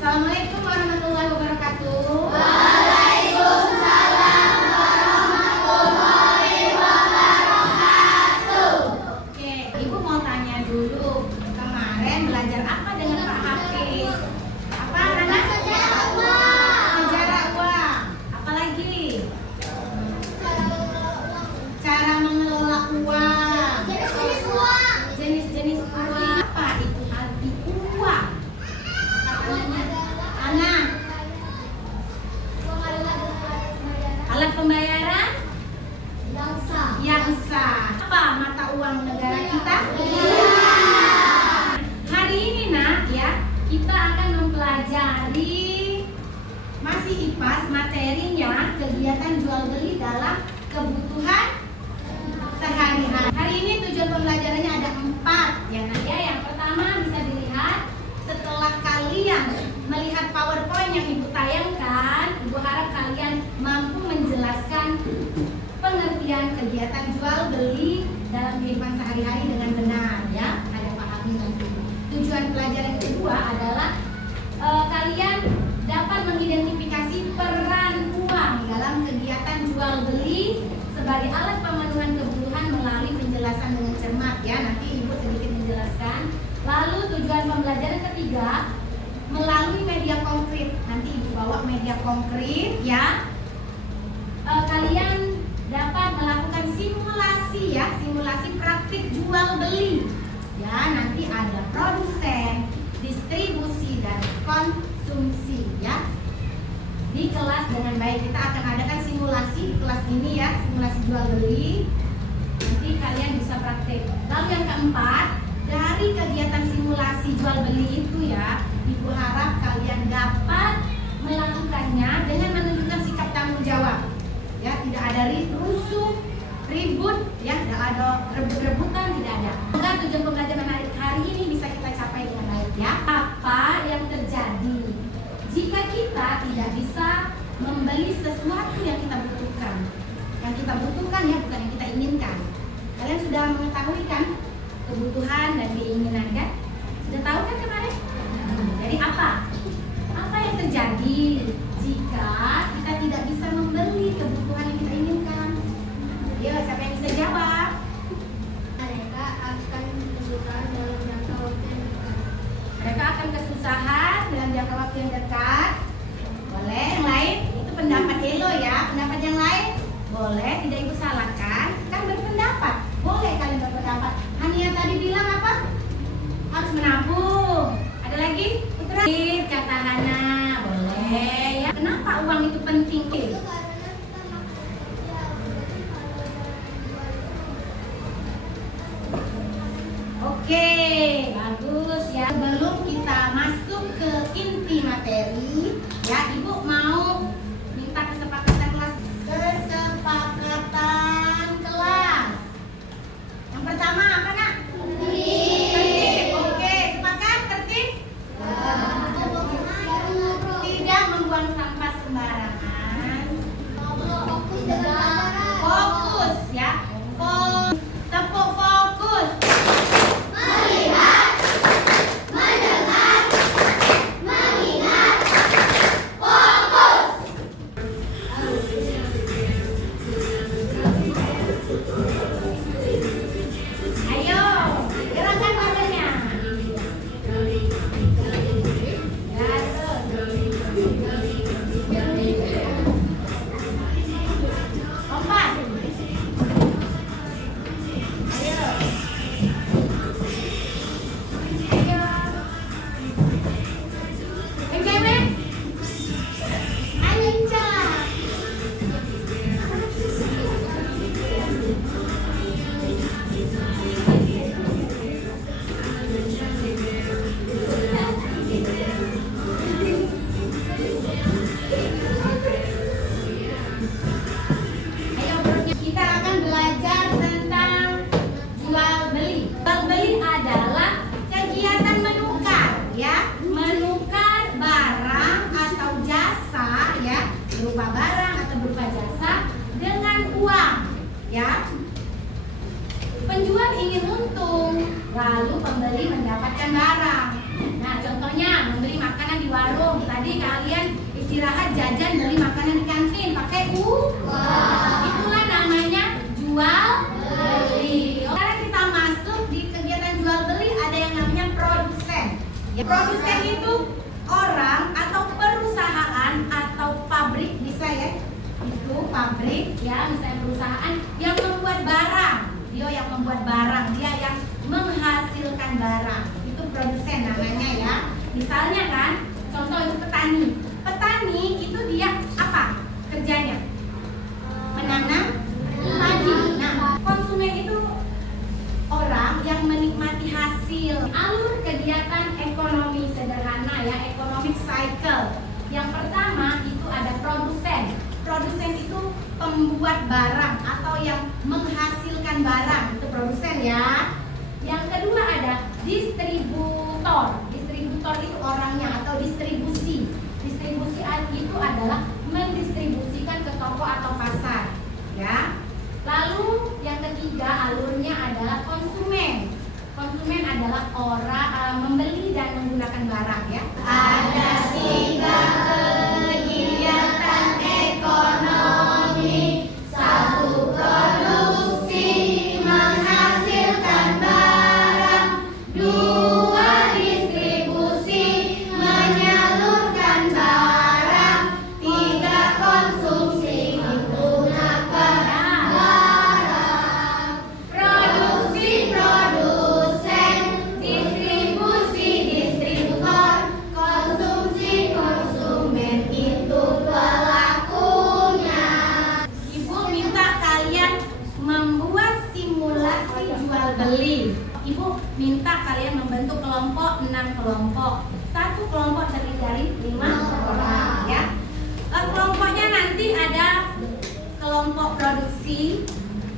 Assalamualaikum warahmatullahi wabarakatuh. Waalaikumsalam warahmatullahi wabarakatuh. Oke, Ibu mau tanya dulu. Kemarin belajar apa dengan Pak Hafiz? Apa anak? Sejarah uang. Sejarah uang. Apa lagi? Cara mengelola uang. Jenis-jenis uang. Jenis-jenis uang. Apa itu arti uang? Anak. Alat pembayaran? Yang sah. Apa mata uang negara kita? Hari ini nak ya, kita akan mempelajari masih IPAS materinya kegiatan jual beli dalam kebutuhan sehari-hari. Hari ini tujuan pembelajarannya ada 4 ya nak ya. Yang pertama bisa dilihat setelah kalian melihat PowerPoint yang Ibu tayangkan, Ibu harap kalian mampu menjelaskan pengertian kegiatan jual beli dalam kehidupan sehari-hari dengan benar ya. Ada pahami nanti. Tujuan pelajaran kedua adalah kalian dapat mengidentifikasi peran uang dalam kegiatan jual beli sebagai alat pemenuhan kebutuhan melalui penjelasan dengan cermat ya. Nanti Ibu sedikit menjelaskan. Lalu tujuan pembelajaran ketiga melalui media konkret. Nanti Ibu bawa media konkret ya. Kalian dapat melakukan simulasi ya, simulasi praktik jual beli. Ya, nanti ada produsen, distribusi dan konsumsi ya. Di kelas dengan baik kita akan adakan simulasi di kelas ini ya, simulasi jual beli. Nanti kalian bisa praktik. Lalu yang keempat, dari kegiatan simulasi jual beli itu ya, Ibu harap kalian dapat melakukannya dengan menunjukkan sikap tanggung jawab. Ya, tidak ada rusuh, ribut, ya, tidak ada rebut-rebutan, tidak ada. Semoga tujuan pembelajaran hari ini bisa kita capai dengan baik ya. Apa yang terjadi jika kita tidak bisa membeli sesuatu yang kita butuhkan? Yang kita butuhkan ya, bukan yang kita inginkan. Kalian sudah mengetahui kan kebutuhan dan keinginan kan? Sudah tahu kan kemarin? Jadi apa? Apa yang terjadi jika kita tidak bisa membeli kebutuhan yang kita inginkan? Ayo, siapa yang bisa jawab? Mereka akan kesusahan dalam jangka waktu yang dekat. Mereka akan kesusahan dalam jangka waktu yang dekat. Boleh, yang lain? Itu pendapat Elo ya. Pendapat yang lain? Boleh, tidak Ibu salahkan. Kan berpendapat. Boleh kalian berpendapat. Hania tadi bilang apa? Harus menabung. Ada lagi? Putra? Kata Hana. Boleh ya. Kenapa uang itu penting? Oke, bagus ya. Sebelum kita masuk ke inti materi, ya Ibu mau minta kesepakatan kelas. Kesepakatan kelas. Yang pertama apa nak? Tertib. Oke, sepakat tertib? Tidak membuang sampah sembarangan. Fokus ya. Tepuk fokus. Melihat, mendengar, mengingat, fokus. Ayo, gerakan badannya. Ya, terus. Lompat. Ayo. Ayo. Yang cewek. Ayo, Inca. Ayo perutnya. Kita akan belajar tentang jual beli. Jual beli adalah kegiatan menukar ya, menukar barang atau jasa ya, berupa barang atau berupa jasa dengan uang ya. Penjual ingin untung, lalu pembeli mendapatkan barang. Nah, contohnya membeli makanan di warung, tadi kalian istirahat jajan beli makanan di kantin pakai uang. Itulah namanya jual beli. Sekarang kita masuk di kegiatan jual beli, ada yang namanya produsen. Ya, produsen itu orang atau perusahaan atau pabrik, bisa ya, itu pabrik ya, misalnya perusahaan yang membuat barang, dia yang membuat barang, dia yang menghasilkan barang, itu produsen namanya ya. Misalnya kan, contoh itu petani. Petani itu dia apa kerjanya? Menanam padi. Nah, konsumen itu orang yang menikmati hasil. Alur kegiatan ekonomi sederhana ya, economic cycle. Yang pertama itu ada produsen. Produsen itu pembuat barang atau yang menghasilkan barang, itu produsen ya. Yang kedua ada distributor. Distributor itu orangnya atau distribusi. Distribusi itu adalah mendistribusikan ke toko atau pasar ya. Lalu yang ketiga alurnya adalah konsumen. Konsumen adalah orang membeli dan menggunakan barang ya. Ada 3 kegiatan ekonomi. 1 produksi menghasilkan barang. 2 distribusi menyalurkan barang. 3 konsumsi menggunakan barang. Produksi produsen, distribusi distributor, konsumsi konsumen, itu pelakunya. Ibu minta kalian membuat simulasi jual beli. Ibu minta kalian membentuk kelompok 6 kelompok. Satu kelompok terdiri dari 5 orang ya. Kelompoknya nanti ada kelompok produksi,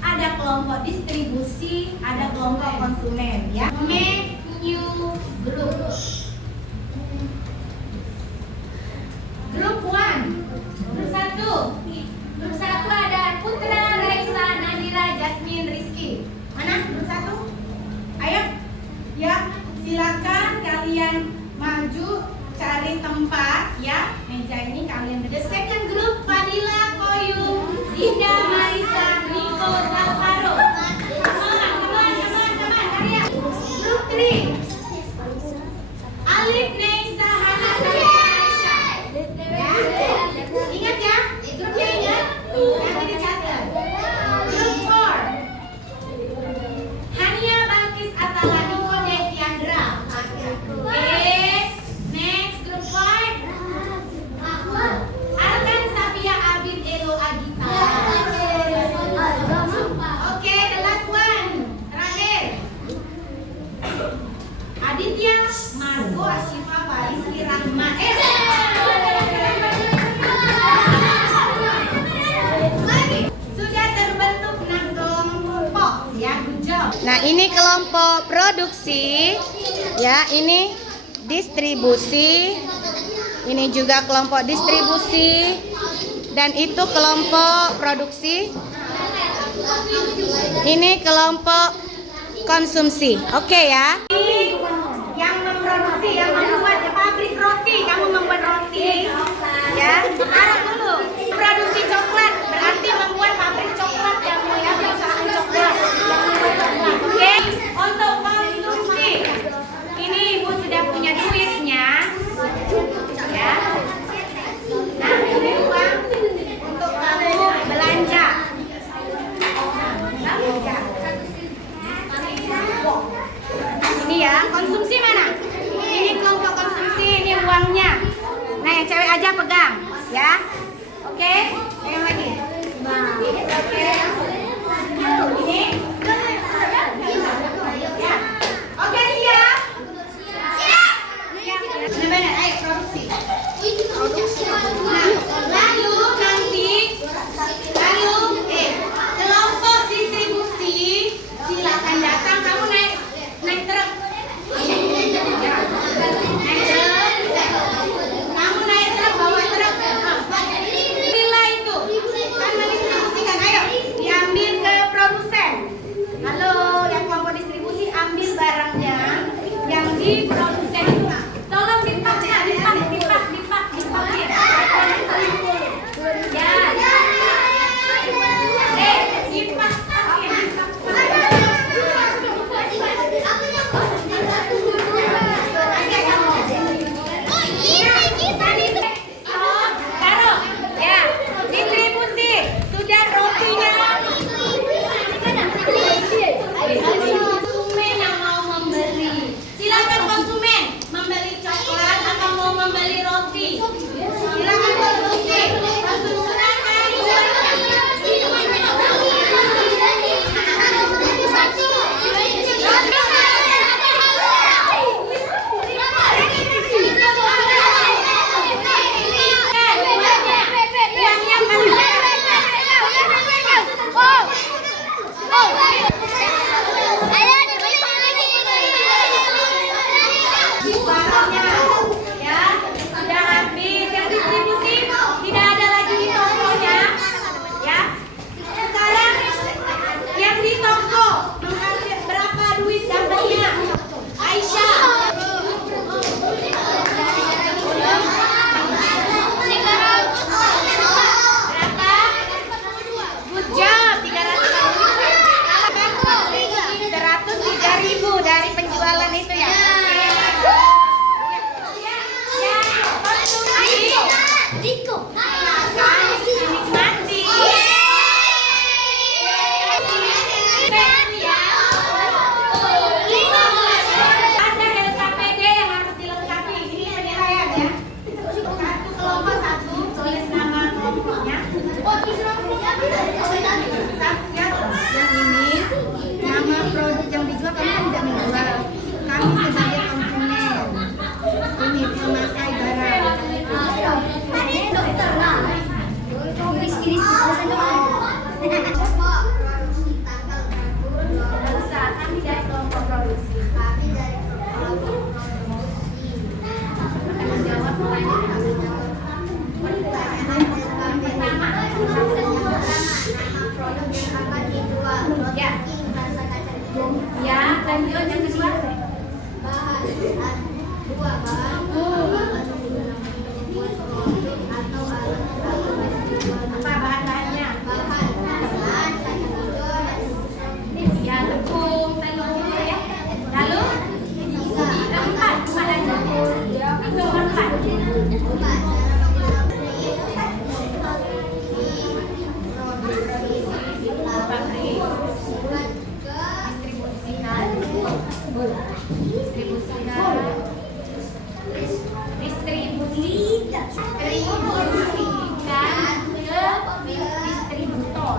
ada kelompok distribusi, ada kelompok konsumen ya. Make new group. Grup 1. Grup 1. Grup 1 ada Putra, Raisa, Nadira, Jasmine, Rizky. Mana grup 1? Ayo. Ya, silakan kalian maju cari tempat ya. Meja ini kalian. The second group Fadila, Koyu, Dinda, Marisa, Niko, Zalfaro. Come on, Arya. Group 3 Alif, Neisa, Hana, Aisyah. Ya. Ingat ya, grupnya ingat. Nanti dicatat. Group 4 Hania, Balkis, Atala, Niko, Deviandra. Next group 5 Arkan, Sabia, Abid, Elo, Agita. Oke, the last one. Terakhir. Aditya, Margo, Asyifa, Fariski, Rahmat. Sudah terbentuk 6 kelompok ya, good job. Nah, ini kelompok produksi ya, ini distribusi. Ini juga kelompok distribusi dan itu kelompok produksi. Ini kelompok konsumsi. Oke ya. Yang memproduksi, yang membuat pabrik roti, kamu membuat roti ya. Sekarang dulu produksi coklat berarti membuat pabrik coklat yang punya perusahaan coklat yang membuat coklat. Oke. Untuk konsumsi, ini ibu sudah punya duitnya ya. Nah, ini uang untuk kamu belanja. Ini ya, konsumsi mana? Ini kelompok konsumsi, ini uangnya. Nah, yang cewek aja pegang, ya. Oke, yang lagi. Oke. Ini. Ya. Oke, siap? Siap. Benar-benar, ayo produksi. Nah, lalu nanti kelompok distribusi silakan datang. Kamu naik truk. Kamu naik truk, bawa truk. Bila itu kan mendistribusikan, ayo diambil. konsumsi. Silakan konsumsi. Barangnya ya sudah habis, yang distribusi tidak ada lagi di tokonya ya. Sekarang yang di toko menghasil berapa duit dapatnya? Aisyah berapa? Good job, 103.000 dari penjualan itu ya. Ada LKPD yang harus dilengkapi. Ini penilaian ya. Satu kelompok satu, tulis nama kelompoknya. Satu ya, yang ini nama produk yang dijual, kami kan tidak menjual. Kami sebagai konsumen ini memakai barang. Kami dari kelompok produksi. Menjawab pertanyaan. Pertama, Produk yang akan dijual. ya, Rasa kacang ya, lanjut yang kedua. bahan dua bahan atau alat Apa bahan-bahannya? bahan kacang hijau dan Ya, tepung, telur ya. Lalu keempat, lanjut. Keempat. Distribusikan ke distributor.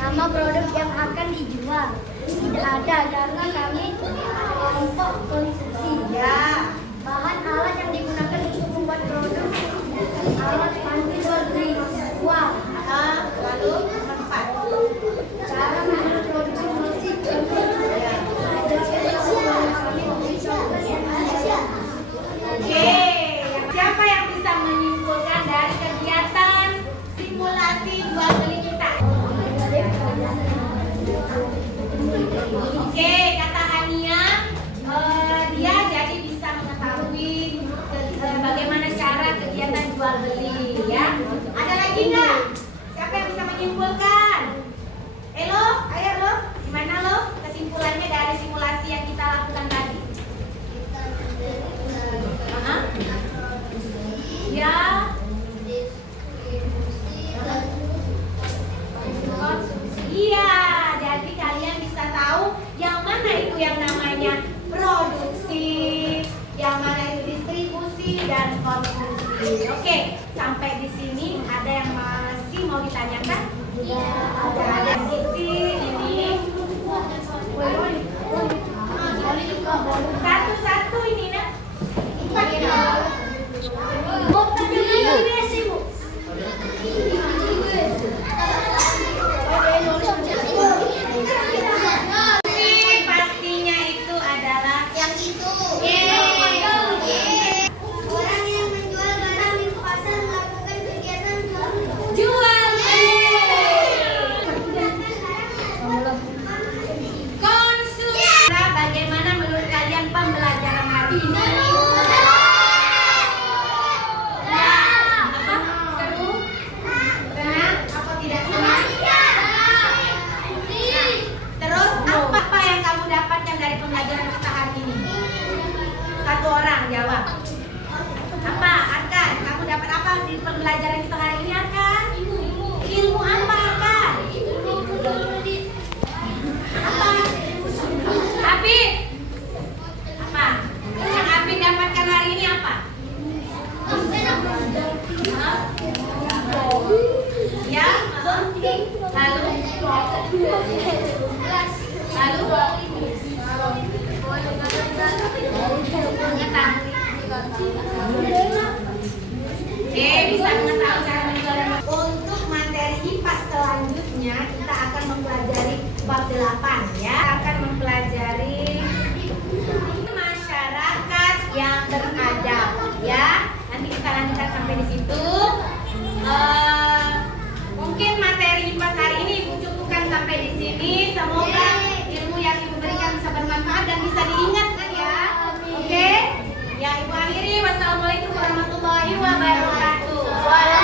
Nama produk yang akan dijual tidak ada karena kami kelompok konsumsi. Ya. Bahan alat yang digunakan untuk membuat produk alat panti laundry, uang. Lalu tempat. Cara memproduksi musik. Oke, siapa yang bisa menyimpulkan dari kegiatan simulasi jual beli kita? Oke, Oke, bisa mengetahui cara menjual dan untuk materi IPA selanjutnya kita akan mempelajari bab 8 ya. Kita akan mempelajari masyarakat yang beradab ya. Nanti kita lanjutkan sampai di situ. Mungkin materi IPA hari ini Ibu cukupkan sampai di sini. Semoga ilmu yang Ibu berikan bisa bermanfaat dan bisa diingatkan ya. Oke? Ya, Ibu akhiri. Wassalamualaikum warahmatullahi wabarakatuh.